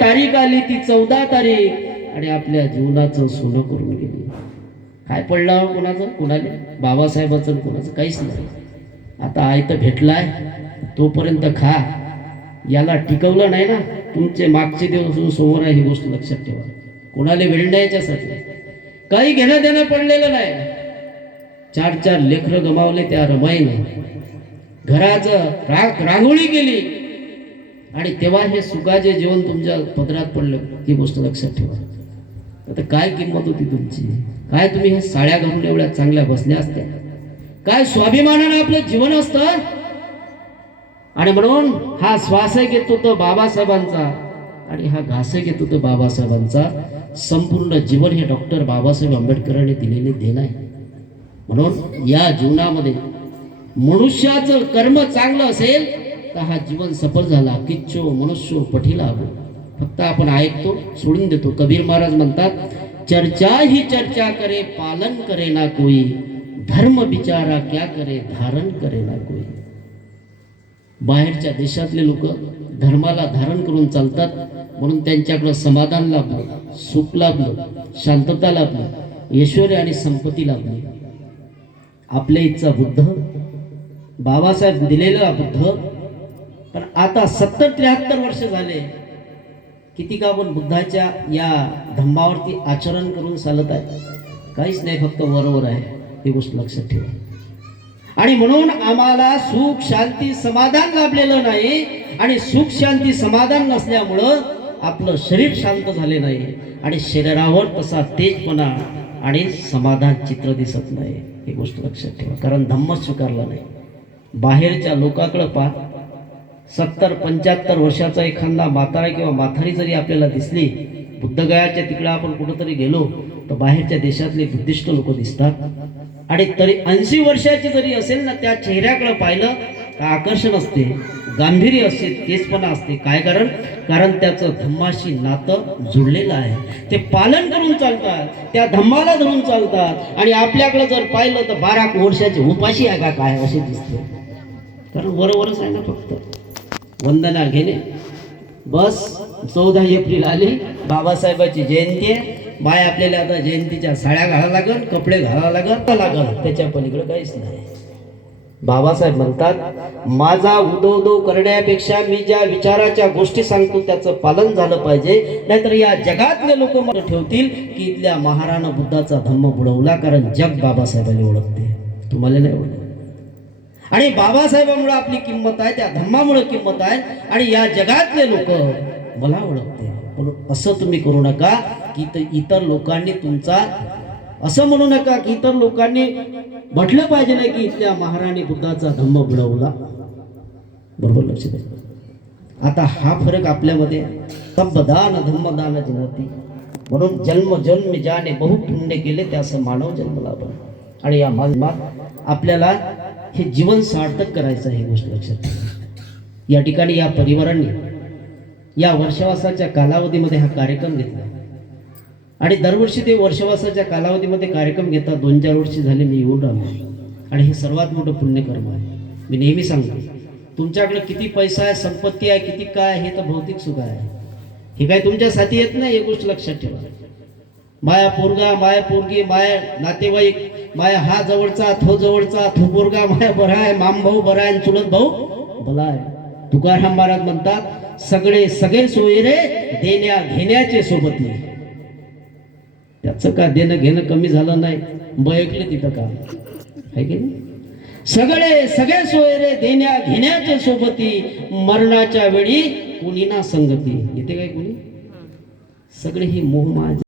तारीख आली ती चौदा तारीख. आणि आपल्या जीवनाचं सोनं करून गेली. काय पडलं कोणाचं? कोणाने बाबासाहेबाचं कोणाचं? काहीच नाही. आता आयतं भेटलाय. तोपर्यंत खा. याला टिकवलं नाही ना. तुमचे मागचे दिवस समोर आहे ही गोष्ट लक्षात ठेवा. कोणाला वेळ नाही याच्यासाठी काही घेणं देणं पडलेलं नाही. चार चार लेकरं गमावले त्या रमाईने. घराचं राग रांगोळी केली. आणि तेव्हा हे सुखाचे जीवन तुमच्या पदरात पडलं ही गोष्ट लक्षात ठेवा. आता काय किंमत होती तुमची? काय तुम्ही हे साड्या घालून एवढ्या चांगल्या बसल्या असत्या? काय स्वाभिमानानं आपलं जीवन असतं? आणि म्हणून हा श्वासही घेतो तो बाबासाहेबांचा आणि हा घासही घेतो तो बाबासाहेबांचा. संपूर्ण जीवन हे डॉक्टर बाबासाहेब आंबेडकरांनी दिलेले देण आहे. म्हणून या जीवनामध्ये मनुष्याचं कर्म चांगलं असेल तर हा जीवन सफल झाला किच्चो मनुष्यो पठीला हो. फक्त आपण ऐकतो सोडून देतो. कबीर महाराज म्हणतात चर्चा ही चर्चा करे पालन करे ना कोई. धर्म बिचारा क्या करे धारण करे ना कोई. बाहेरच्या देशातले लोक धर्माला धारण करून चालतात म्हणून त्यांच्याकडं समाधान लाभलं सुख लाभलं शांतता लाभली ऐश्वर्य आणि संपत्ती लाभली. आपल्या इथचा बुद्ध बाबासाहेब दिलेला बुद्ध पण आता सत्तर त्र्याहत्तर वर्ष झाले किती का आपण बुद्धाच्या या धम्मावरती आचरण करून चालत आहे? काहीच नाही फक्त वरवर आहे. ही गोष्ट लक्षात ठेवा. आणि म्हणून आम्हाला सुख शांती समाधान लाभलेलं नाही आणि सुख शांती समाधान नसल्यामुळं आपलं शरीर शांत झाले नाही आणि शरीरावर तसा तेजपणा आणि समाधान चित्र दिसत नाही. ही गोष्ट लक्षात ठेवा. कारण धम्म स्वीकारला नाही. बाहेरच्या लोकाकडं पहा. सत्तर पंच्याहत्तर वर्षाचा एखादा म्हातारा किंवा म्हातारी जरी आपल्याला दिसली बुद्धगयाच्या तिकडं आपण कुठंतरी गेलो तर बाहेरच्या देशातले बुद्धिस्ट लोक दिसतात. आणि तरी ऐंशी वर्षाची जरी असेल ना त्या चेहऱ्याकडे पाहिलं तर आकर्षण असते गांभीर्य असते तेजपणा असते. काय कारण? कारण त्याचं धम्माशी नातं जुळलेलं आहे. ते पालन करून चालतात त्या धम्माला धरून चालतात. आणि आपल्याकडे जर पाहिलं तर बारा वर्षाची उपाशी आहे का काय असे दिसते. कारण वरवरच आहे ना फक्त. वंदना घेणे. बस चौदा एप्रिल आली. बाबासाहेबाची जयंती आहे. बाय आपल्याला आता जयंतीच्या साड्या घालावं लागल कपडे घालावं लागल. लागल? त्याच्या पलीकडे काहीच नाही. बाबासाहेब म्हणतात माझा उदो उदो करण्यापेक्षा मी ज्या विचाराच्या गोष्टी सांगतो त्याचं पालन झालं पाहिजे. नाहीतर या जगातले लोक मला ठेवतील की इथल्या महाराणा बुद्धाचा धम्म बुडवला कारण जग बाबासाहेबांनी ओळखते. तुम्हाला नाही ओळखत आणि बाबासाहेबामुळे आपली किंमत आहे त्या धम्मामुळे किंमत आहे आणि या जगातले लोक मला ओळखते. म्हणून असं तुम्ही करू नका की त- इतर लोकांनी तुमचा असं म्हणू नका की इतर लोकांनी म्हटलं पाहिजे नाही की इथल्या महाराणी बुद्धाचा धम्म बुडवला. बरोबर लक्ष द्या. आता हा फरक आपल्यामध्ये संपदान धम्मदान जनती म्हणून जन्म जन्म ज्याने बहु पुण्य केले त्यास मानव जन्मला आपण आणि या माध्यमात आपल्याला हे जीवन सार्थक करायचं आहे गोष्ट लक्षात ठेवा. या ठिकाणी या परिवारांनी या वर्षवासाच्या कालावधीमध्ये हा कार्यक्रम घेतला. आणि दरवर्षी ते वर्षवासाच्या कालावधीमध्ये कार्यक्रम घेतात दोन चार वर्षी झाले मी येऊन राहिलो. आणि हे सर्वात मोठं पुण्यकर्म आहे. मी नेहमी सांगतो तुमच्याकडे किती पैसा आहे संपत्ती आहे किती काय आहे, हे तर भौतिक सुख आहे. हे काय तुमच्यासाठी येत नाही हे गोष्ट लक्षात ठेवा. माया पोरगा माया पोरगी माया नातेवाईक माया हा जवळचा थो जवळचा थो पोरगा माया बरा आहे माम भाऊ बरा आहे चुलत भाऊ भला आहे. तुकाराम महाराज म्हणतात सगळे सगळे सोयरे देण्या घेण्याचे सोबती त्याचं का देणं घेणं कमी झालं नाही? बयकले तिथं का? आहे की नाही? सगळे सगळे सोयरे देण्या घेण्याचे सोबती मरणाच्या वेळी कुणी ना संगती. येते काय कुणी? सगळे ही मोहमाया